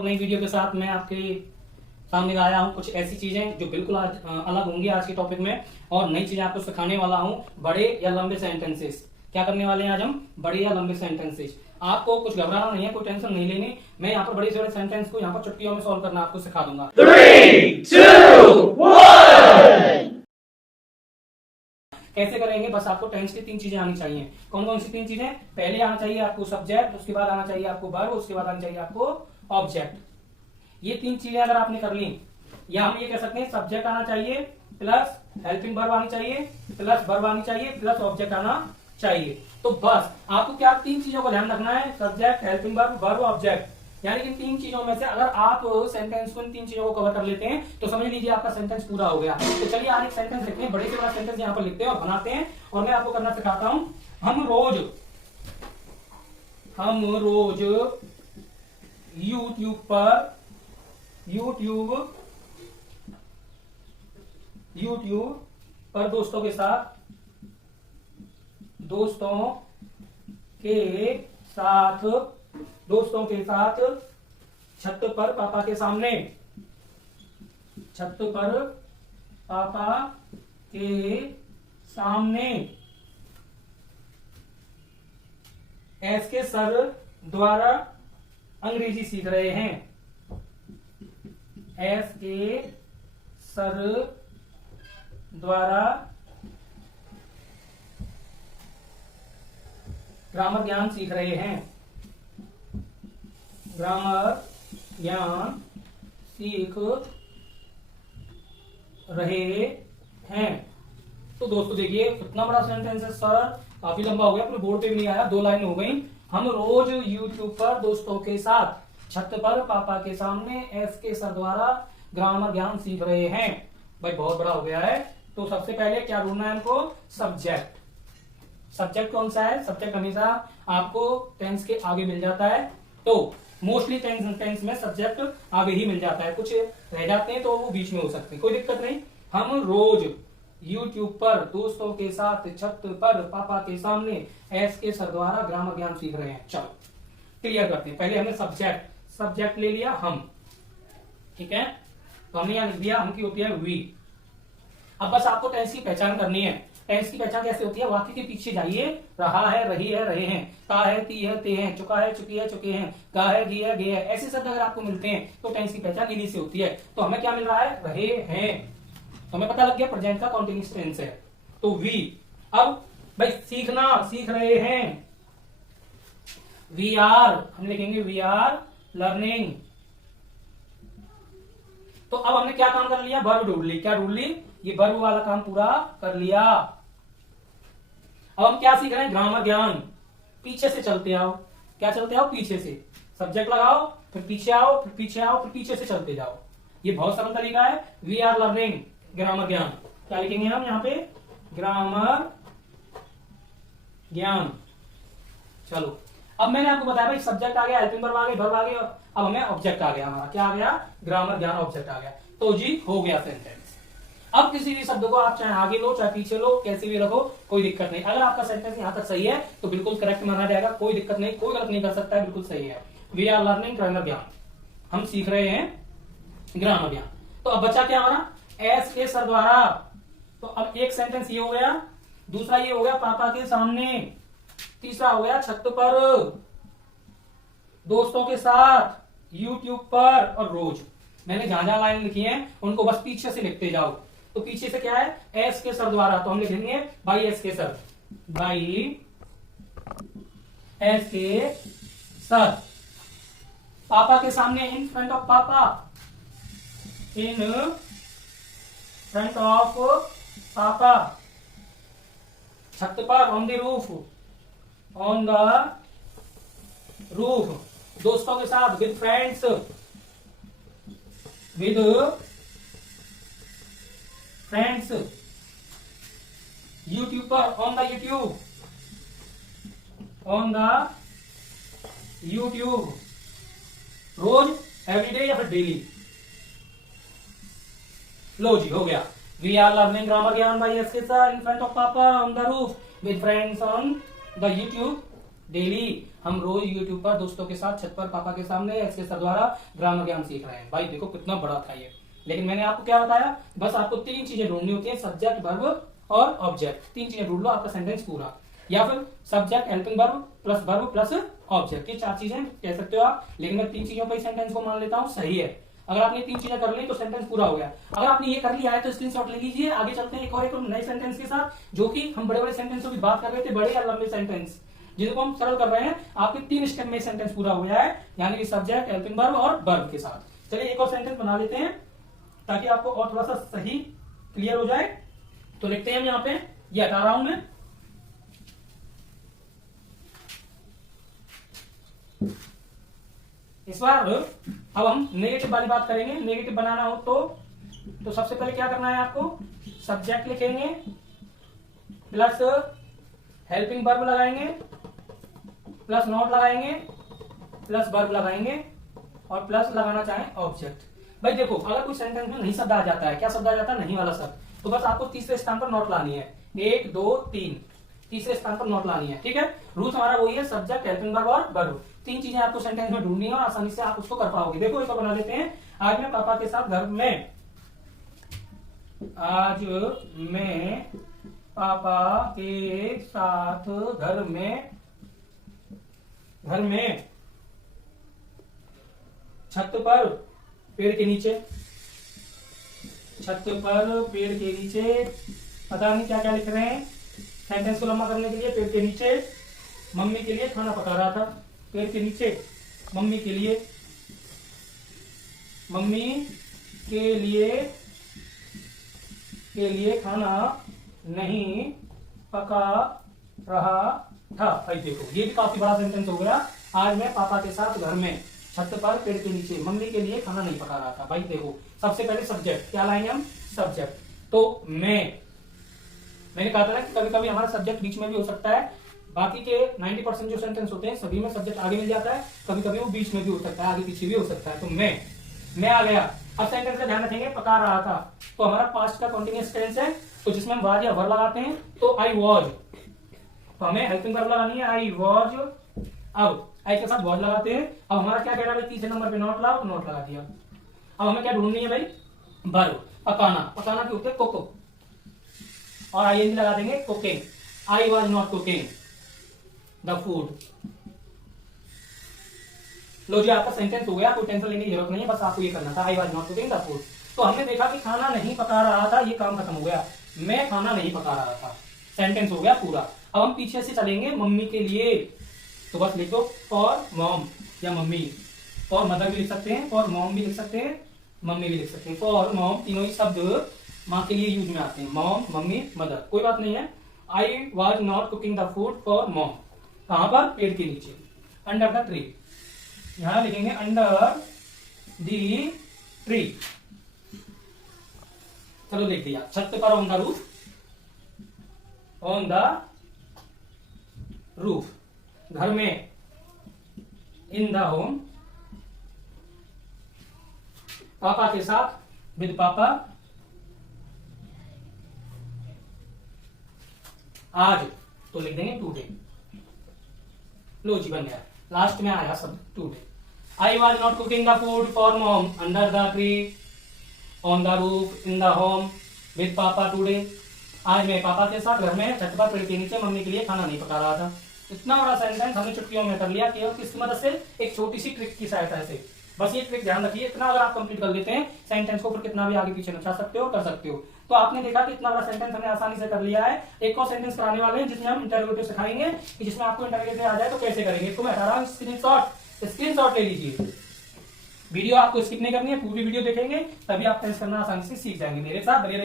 और नई वीडियो के साथ मैं आपके सामने आया हूँ। कुछ ऐसी चीजें जो बिल्कुल आज अलग होंगी आज के टॉपिक में, और नई चीजें आपको सिखाने वाला हूँ। बड़े या लंबे सेंटेंसेस क्या करने वाले हैं आज हम, बड़े या लंबे सेंटेंसेस। आपको कुछ घबराना नहीं है, कोई टेंशन नहीं लेनी। मैं यहाँ पर बड़े से बड़े सेंटेंस को यहाँ पर चुटकियों में सॉल्व करना आपको सिखा दूंगा। 3, 2, 1। कैसे करेंगे, बस आपको टेंस की 3 चीजें आनी चाहिए। कौन कौन सी 3 चीजें? पहले आना चाहिए आपको सब्जेक्ट, उसके बाद आना चाहिए आपको वर्ब, उसके बाद आना चाहिए आपको ऑब्जेक्ट। ये 3 चीजें अगर आपने कर ली, या हम ये कह सकते हैं सब्जेक्ट आना चाहिए प्लस हेल्पिंग वर्ब आनी चाहिए प्लस वर्ब आनी चाहिए प्लस ऑब्जेक्ट आना चाहिए। तो बस आपको क्या 3 चीजों का ध्यान रखना है, subject, helping verb, verb, object. यानी कि 3 चीजों में से अगर आप सेंटेंस को इन 3 चीजों को कवर कर लेते हैं तो समझ लीजिए आपका सेंटेंस पूरा हो गया। तो चलिए आज एक सेंटेंस लिखते हैं, बड़े से बड़ा सेंटेंस यहाँ पर लिखते हैं और बनाते हैं, और मैं आपको करना सिखाता हूं। हम रोज यूट्यूब पर दोस्तों के साथ छत पर पापा के सामने एस के सर द्वारा अंग्रेजी सीख रहे हैं। एस के सर द्वारा ग्रामर ज्ञान सीख रहे हैं। ग्रामर ज्ञान सीख रहे हैं। तो दोस्तों देखिए कितना बड़ा सेंटेंस है सर, काफी लंबा हो गया, अपने बोर्ड पे भी नहीं आया, 2 लाइन हो गई। हम रोज यूट्यूब पर दोस्तों के साथ छत पर पापा के सामने एस के सर द्वारा ग्रामर ज्ञान सीख रहे हैं। भाई बहुत बड़ा हो गया है। तो सबसे पहले क्या ढूंढना है हमको, सब्जेक्ट। सब्जेक्ट कौन सा है? सब्जेक्ट हमेशा आपको टेंस के आगे मिल जाता है। तो मोस्टली टेंस में सब्जेक्ट आगे ही मिल जाता है, कुछ रह जाते हैं तो वो बीच में हो सकते हैं, कोई दिक्कत नहीं। हम रोज यूट्यूब पर दोस्तों के साथ छत पर पापा के सामने एस के सर द्वारा ग्रामर ज्ञान सीख रहे हैं। चलो क्लियर करते हैं। पहले हमने सब्जेक्ट ले लिया हम, ठीक है। तो हमने यहां लिख दिया हम की होती है वी। अब बस आपको टेंस की पहचान करनी है। टेंस की पहचान कैसे होती है? वाक्य के पीछे जाइए, रहा है, रही है, रहे हैं, ता है, ती है, ते हैं, चुका है, चुकी है, चुके हैं, गा है, गी है, गे है, ऐसे शब्द अगर आपको मिलते हैं तो टेंस की पहचान इन्हीं से होती है। तो हमें क्या मिल रहा है? रहे हैं। तो हमें पता लग गया प्रेजेंट का कॉन्टिन्यूअस टेंस है, तो वी। अब भाई सीख रहे हैं, वी आर, हम लिखेंगे वी आर लर्निंग। तो अब हमने क्या काम कर लिया? वर्ब ढूंढ ली। क्या ढूंढ ली? ये वर्ब वाला काम पूरा कर लिया। अब हम क्या सीख रहे हैं? ग्रामर ज्ञान। पीछे से चलते आओ। क्या चलते आओ? पीछे से। सब्जेक्ट लगाओ, फिर पीछे आओ, फिर पीछे आओ, फिर पीछे से चलते जाओ। ये बहुत सरल तरीका है। वी आर लर्निंग ग्रामर ज्ञान। क्या लिखेंगे हम यहाँ पे? ग्रामर ज्ञान। चलो अब मैंने आपको बताया भाई सब्जेक्ट आ गया, हेल्पिंग वर्ब आ गई, वर्ब आ गई, अब हमें ऑब्जेक्ट आ गया। हमारा क्या आ गया? ग्रामर ज्ञान ऑब्जेक्ट आ गया। तो जी हो गया सेंटेंस। अब किसी भी शब्द को आप चाहे आगे लो चाहे पीछे लो, कैसे भी रखो, कोई दिक्कत नहीं। अगर आपका सेंटेंस यहां तक सही है तो बिल्कुल करेक्ट माना जाएगा, कोई दिक्कत नहीं, कोई गलत नहीं कर सकता है, बिल्कुल सही है। वी आर लर्निंग ग्रामर ज्ञान, हम सीख रहे हैं ग्रामर ज्ञान। तो अब बचा क्या हमारा? एस के सर द्वारा। तो अब एक सेंटेंस ये हो गया, दूसरा ये हो गया पापा के सामने, तीसरा हो गया छत पर दोस्तों के साथ, यूट्यूब पर, और रोज। मैंने जहां जहां लाइन लिखी है उनको बस पीछे से लिखते जाओ। तो पीछे से क्या है? एस के सर द्वारा। तो हम लिखेंगे by S K sir, by S K sir. पापा के सामने, इन फ्रंट ऑफ पापा, इन फ्रंट ऑफ पापा। छत पर, on the roof, on the roof. दोस्तों के साथ, with friends, with friends. YouTube पर, on the YouTube, on the YouTube. रोज, एवरीडे या फिर डेली। लो जी हो गया। वी आर लर्निंग ग्रामर ज्ञान by S K sir, in front of papa, on the roof, with friends, on the YouTube, daily हम रोज यूट्यूब पर दोस्तों के साथ छत पर पापा के सामने एसके सर द्वारा ग्रामर ज्ञान सीख रहे हैं। भाई देखो कितना बड़ा था ये, लेकिन मैंने आपको क्या बताया, बस आपको 3 चीजें ढूंढनी होती है, सब्जेक्ट, वर्ब और ऑब्जेक्ट। 3 चीजें ढूंढ लो, आपका सेंटेंस पूरा। या फिर subject, helping verb plus object, ये 4 चीजें कह सकते हो आप, लेकिन मैं 3 चीजों पर सेंटेंस को मान लेता हूँ सही है। अगर आपने 3 चीजें कर ली तो सेंटेंस पूरा हो गया। अगर आपने ये कर लिया है तो स्क्रीनशॉट ले लीजिए। आगे चलते हैं एक नए सेंटेंस के साथ, जो कि हम बड़े बड़े सेंटेंसों की बात कर रहे थे, बड़े या लंबे सेंटेंस, जिनको हम सरल कर रहे हैं। आपके 3 स्टेप में सेंटेंस पूरा हो गया है, यानी कि सब्जेक्ट, हेल्पिंग वर्ब और वर्ब के साथ। चलिए एक और सेंटेंस बना लेते हैं ताकि आपको और थोड़ा सा सही क्लियर हो जाए। तो लिखते हैं हम यहाँ पे, ये हटा रहा हूं मैं। इस बार अब हम नेगेटिव वाली बात करेंगे। नेगेटिव बनाना हो तो सबसे पहले क्या करना है आपको, सब्जेक्ट लिखेंगे प्लस हेल्पिंग वर्ब लगाएंगे प्लस नॉट लगाएंगे प्लस वर्ब लगाएंगे और प्लस लगाना चाहें ऑब्जेक्ट। भाई देखो, अगर कोई सेंटेंस में नहीं शब्द आ जाता है, क्या शब्द आ जाता है, नहीं वाला शब्द, तो बस आपको तीसरे स्थान पर नॉट लानी है। 1 2 3 तीसरे स्थान पर नॉट लानी है। ठीक है, रूल हमारा वही है, सब्जेक्ट, हेल्पिंग वर्ब और वर्ब। 3 चीजें आपको सेंटेंस में ढूंढनी है और आसानी से आप उसको कर पाओगे। देखो इसको बना लेते हैं। आज मैं पापा के साथ घर में, आज मैं पापा के साथ घर में छत पर पेड़ के नीचे, छत पर पेड़ के नीचे, पता नहीं क्या क्या लिख रहे हैं। सेंटेंस को लंबा करने के लिए, पेड़ के नीचे मम्मी के लिए खाना पका रहा था। पेड़ के नीचे मम्मी के लिए खाना नहीं पका रहा था। भाई देखो, ये भी काफी बड़ा सेंटेंस हो गया। आज मैं पापा के साथ घर में छत पर पेड़ के नीचे मम्मी के लिए खाना नहीं पका रहा था। भाई देखो, सबसे पहले सब्जेक्ट, क्या लाएंगे हम, सब्जेक्ट। तो मैंने कहा था ना कि कभी कभी हमारा सब्जेक्ट बीच में भी हो सकता है। बाकी के 90% जो सेंटेंस होते हैं सभी में सब्जेक्ट आगे मिल जाता है, कभी कभी वो बीच में भी हो सकता है, आगे पीछे भी हो सकता है। तो मैं आ गया। अब सेंटेंस का ध्यान रखेंगे, पका रहा था, तो हमारा पास्ट का कंटीन्यूअस टेंस है, तो जिसमें हम वाज या वर लगाते हैं, तो आई वॉज, तो हमें हेल्पिंग वर्ब लगानी है, आई वॉज। अब आई के साथ वॉज लगाते हैं। अब हमारा क्या कह रहा है, तीसरे नंबर पे नॉट लाओ, तो नॉट लगा दिया। अब हमें क्या ढूंढनी है भाई, वर्ब, पकाना। पकाना की होती है कुक, और आई लगा देंगे, cooking. I was not cooking the food. लो जी, आपका सेंटेंस हो गया, कोई टेंशन लेने की जरूरत नहीं है, बस आपको ये करना था, आई was not cooking the food. तो हमने देखा कि खाना नहीं पका रहा था, ये काम खत्म हो गया। मैं खाना नहीं पका रहा था, सेंटेंस हो गया पूरा। अब हम पीछे से चलेंगे, मम्मी के लिए, तो बस लिख दो फॉर मॉम या मम्मी। फॉर मदर भी लिख सकते हैं, फॉर मॉम भी लिख सकते हैं, मम्मी भी लिख सकते हैं। फॉर मॉम, तीनों ही शब्द माँ के लिए यूज में आते हैं, मॉम, मम्मी, मदर, कोई बात नहीं है। आई was not cooking the food for mom, कहां पर, पेड़ के नीचे, अंडर द ट्री। यहां लिखेंगे अंडर दी ट्री। चलो देख दिया, छत पर, on the roof, on the roof, घर में, इन द होम, पापा के साथ, विद पापा, आज, तो लिख देंगे टुडे। लो जी, बन गया। लास्ट में आया सब today. I was not cooking the food for mom, under the tree, on the roof, in the home, with पापा टुडे। आज मैं पापा के साथ घर में छत पर पेड़ के नीचे मम्मी के लिए खाना नहीं पका रहा था। इतना बड़ा सेंटेंस हमने चुटकियों में कर लिया, केवल किसकी मदद से, एक छोटी सी ट्रिक की सहायता से। बस ये ट्रिक ध्यान रखिए, इतना अगर आप कंप्लीट कर लेते हैं सेंटेंस को, फिर कितना भी आगे पीछे नचा सकते हो, कर सकते हो। तो आपने देखा कि इतना बड़ा सेंटेंस हमने आसानी से कर लिया है। एक और सेंटेंस कराने वाले हैं जिसमें हम इंटरोगेटिव सिखाएंगे, कि जिसमें आपको इंटरोगेटिव आ जाए तो कैसे करेंगे। इसको मैं हटा रहा हूं, स्क्रीनशॉट ले लीजिए। वीडियो आपको स्किप नहीं करनी है, पूरी वीडियो देखेंगे तभी आप टेंस करना आसानी से सीख जाएंगे। मेरे साथ बने